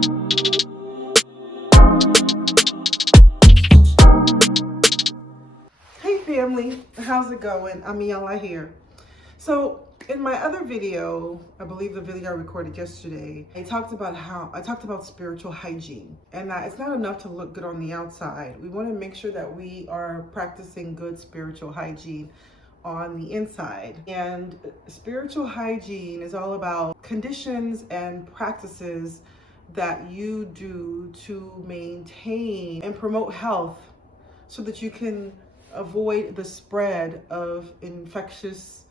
Hey family, how's it going? Amiela here. So in my other video, I believe the video I recorded yesterday, I talked about spiritual hygiene, and that it's not enough to look good on the outside. We want to make sure that we are practicing good spiritual hygiene on the inside. And spiritual hygiene is all about conditions and practices that you do to maintain and promote health so that you can avoid the spread of infectious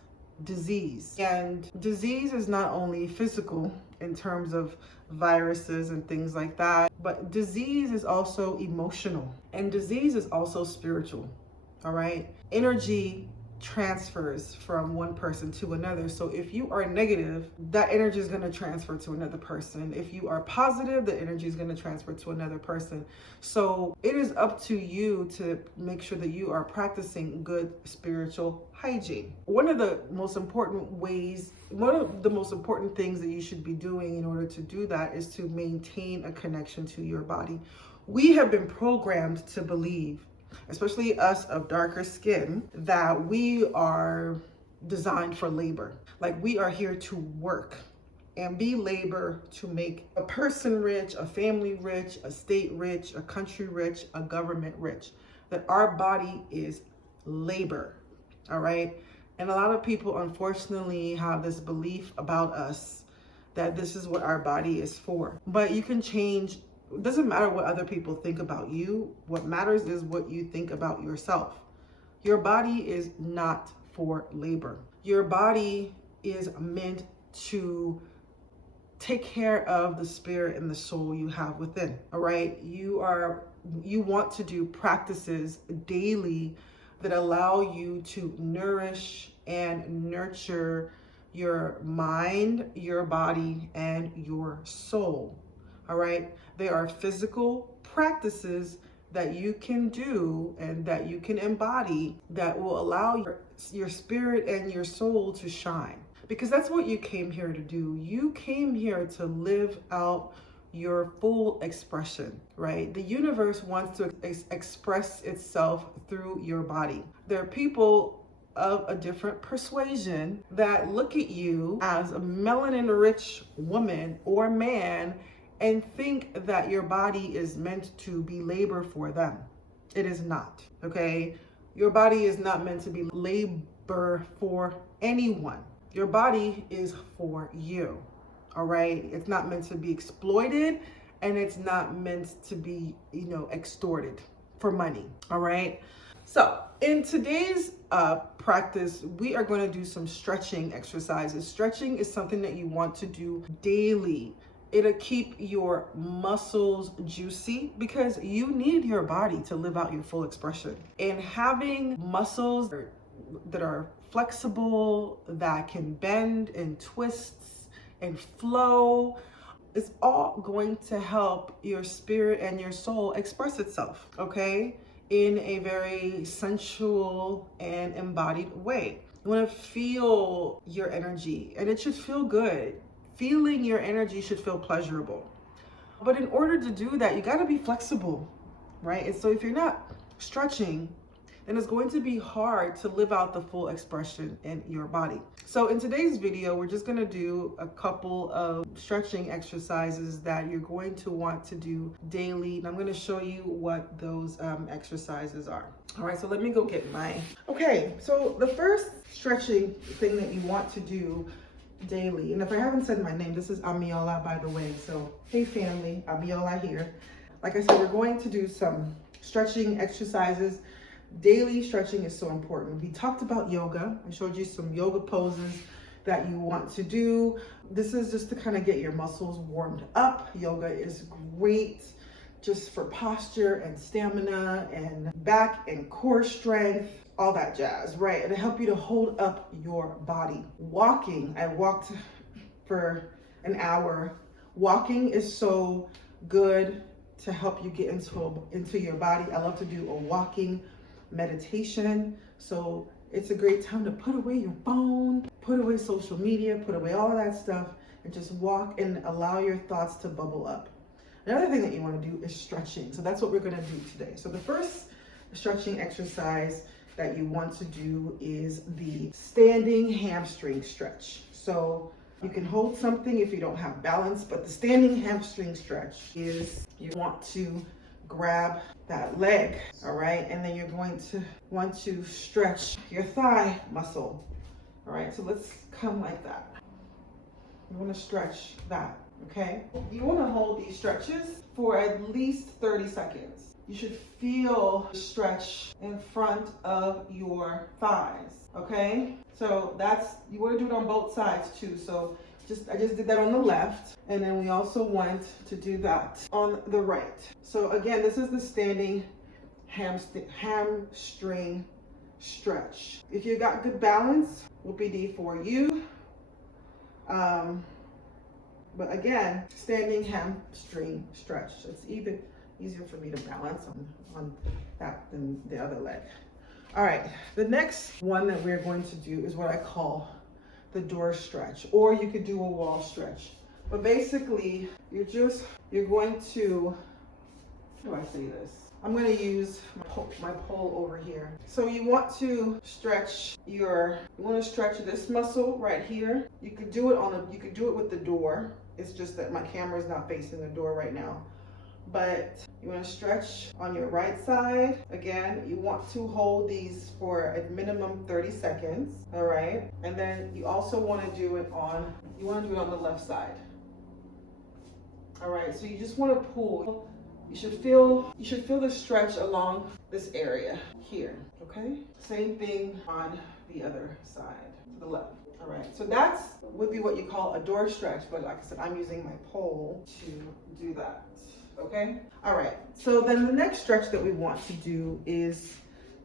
disease. And disease is not only physical in terms of viruses and things like that, but disease is also emotional, and disease is also spiritual. All right, energy transfers from one person to another. So if you are negative, that energy is going to transfer to another person. If you are positive, the energy is going to transfer to another person. So it is up to you to make sure that you are practicing good spiritual hygiene. One of the most important things that you should be doing in order to do that is to maintain a connection to your body. We have been programmed to believe, especially us of darker skin, that we are designed for labor. Like we are here to work and be labor to make a person rich, a family rich, a state rich, a country rich, a government rich. That our body is labor, all right? And a lot of people unfortunately have this belief about us that this is what our body is for. But you can change. It doesn't matter what other people think about you. What matters is what you think about yourself. Your body is not for labor. Your body is meant to take care of the spirit and the soul you have within. All right. You want to do practices daily that allow you to nourish and nurture your mind, your body, and your soul. All right. They are physical practices that you can do and that you can embody that will allow your spirit and your soul to shine. Because that's what you came here to do. You came here to live out your full expression, right? The universe wants to express itself through your body. There are people of a different persuasion that look at you as a melanin-rich woman or man and think that your body is meant to be labor for them. It is not, okay? Your body is not meant to be labor for anyone. Your body is for you, all right? It's not meant to be exploited, and it's not meant to be, extorted for money, all right? So in today's practice, we are going to do some stretching exercises. Stretching is something that you want to do daily. It'll keep your muscles juicy because you need your body to live out your full expression. And having muscles that are flexible, that can bend and twists and flow, is all going to help your spirit and your soul express itself, okay? In a very sensual and embodied way. You want to feel your energy, and it should feel good. Feeling your energy should feel pleasurable. But in order to do that, you got to be flexible, right? And so if you're not stretching, then it's going to be hard to live out the full expression in your body. So in today's video, we're just going to do a couple of stretching exercises that you're going to want to do daily. And I'm going to show you what those exercises are. All right, so let me go get mine. Okay, so the first stretching thing that you want to do daily, and if I haven't said my name, this is Amiola, by the way. So hey family, Amiola here. Like I said, we're going to do some stretching exercises. Daily stretching is so important. We talked about yoga. I showed you some yoga poses that you want to do. This is just to kind of get your muscles warmed up. Yoga is great just for posture and stamina and back and core strength, all that jazz, right? It'll help you to hold up your body. Walking, I walked for an hour. Walking is so good to help you get into your body. I love to do a walking meditation. So it's a great time to put away your phone, put away social media, put away all of that stuff, and just walk and allow your thoughts to bubble up. Another thing that you want to do is stretching. So that's what we're going to do today. So the first stretching exercise that you want to do is the standing hamstring stretch. So you can hold something if you don't have balance, but the standing hamstring stretch is you want to grab that leg, all right? And then you're going to want to stretch your thigh muscle, all right? So let's come like that. You want to stretch that, okay? You want to hold these stretches for at least 30 seconds. You should feel the stretch in front of your thighs, okay? So that's, you want to do it on both sides too. So I just did that on the left, and then we also want to do that on the right. So again, this is the standing hamstring stretch. If you got good balance, whoopie-dee for you. But again, standing hamstring stretch. It's even easier for me to balance on that than the other leg. All right, the next one that we're going to do is what I call the door stretch, or you could do a wall stretch. But basically, you're going to, how do I say this? I'm going to use my pole over here. So you want to stretch this muscle right here. You could do it with the door. It's just that my camera is not facing the door right now. But you want to stretch on your right side. Again, you want to hold these for a minimum 30 seconds, all right? And then you also want to do it on the left side. All right, so you just want to pull. You should feel the stretch along this area here, okay? Same thing on the other side, to the left. All right, so would be what you call a door stretch, but like I said, I'm using my pole to do that. Okay, all right, so then the next stretch that we want to do is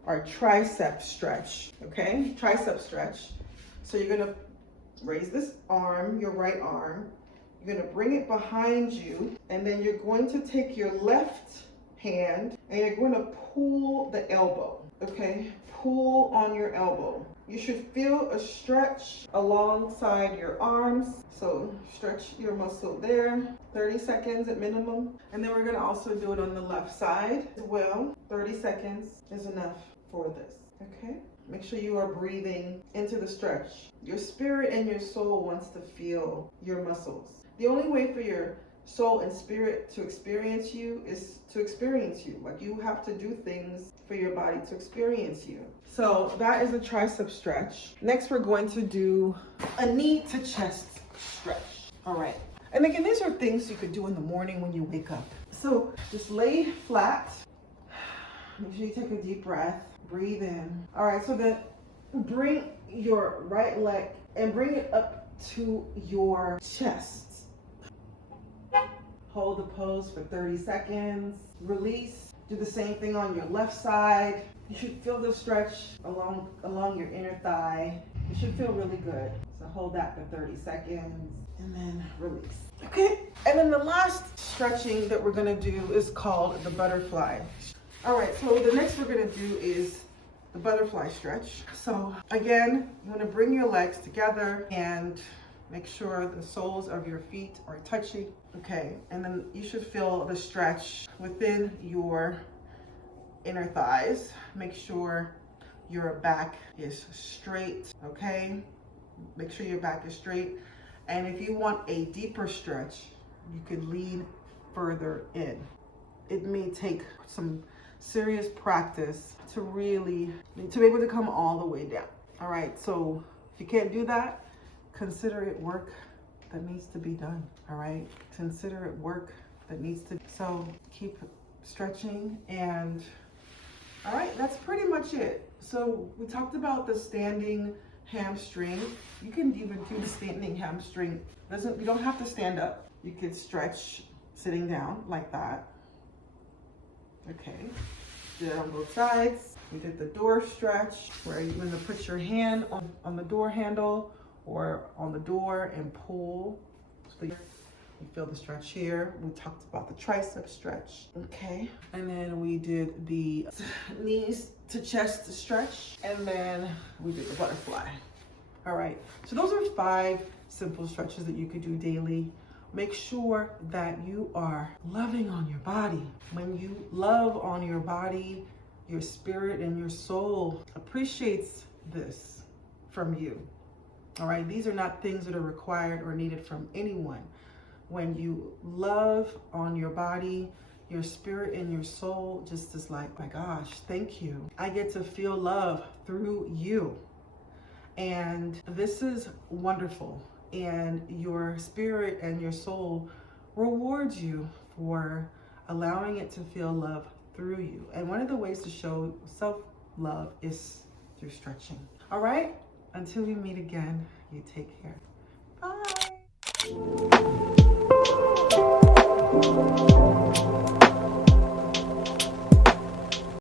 our tricep stretch, okay? Tricep stretch. So you're gonna raise this arm, your right arm, you're gonna bring it behind you, and then you're going to take your left hand and you're going to pull the elbow, okay? Pull on your elbow. You should feel a stretch alongside your arms. So stretch your muscle there, 30 seconds at minimum. And then we're gonna also do it on the left side as well. 30 seconds is enough for this, okay? Make sure you are breathing into the stretch. Your spirit and your soul wants to feel your muscles. The only way for your soul and spirit to experience you is to experience you. Like, you have to do things for your body to experience you. So that is a tricep stretch. Next, we're going to do a knee to chest stretch. All right. And again, these are things you could do in the morning when you wake up. So just lay flat. Make sure you take a deep breath. Breathe in. All right. So then bring your right leg and bring it up to your chest. Hold the pose for 30 seconds. Release. Do the same thing on your left side. You should feel the stretch along your inner thigh. It should feel really good. So hold that for 30 seconds and then release. Okay. And then the last stretching that we're gonna do is called the butterfly. All right, so the next we're gonna do is the butterfly stretch. So again, you wanna bring your legs together and make sure the soles of your feet are touching. Okay, and then you should feel the stretch within your inner thighs. Make sure your back is straight, okay? Make sure your back is straight. And if you want a deeper stretch, you could lean further in. It may take some serious practice to be able to come all the way down. All right, so if you can't do that, consider it work that needs to be done, all right? Consider it work that needs to, so keep stretching. And all right, that's pretty much it. So we talked about the standing hamstring. You can even do the standing hamstring. You don't have to stand up. You could stretch sitting down like that. Okay, do it on both sides. We did the door stretch where you're gonna put your hand on the door handle or on the door and pull. So you feel the stretch here. We talked about the tricep stretch. Okay, and then we did the knees to chest stretch, and then we did the butterfly. All right, so those are 5 simple stretches that you could do daily Make sure that you are loving on your body. When you love on your body, your spirit and your soul appreciates this from you. All right, these are not things that are required or needed from anyone. When you love on your body, your spirit and your soul just is like, my gosh, thank you. I get to feel love through you. And this is wonderful. And your spirit and your soul rewards you for allowing it to feel love through you. And one of the ways to show self-love is through stretching. All right, until we meet again, you take care. Bye.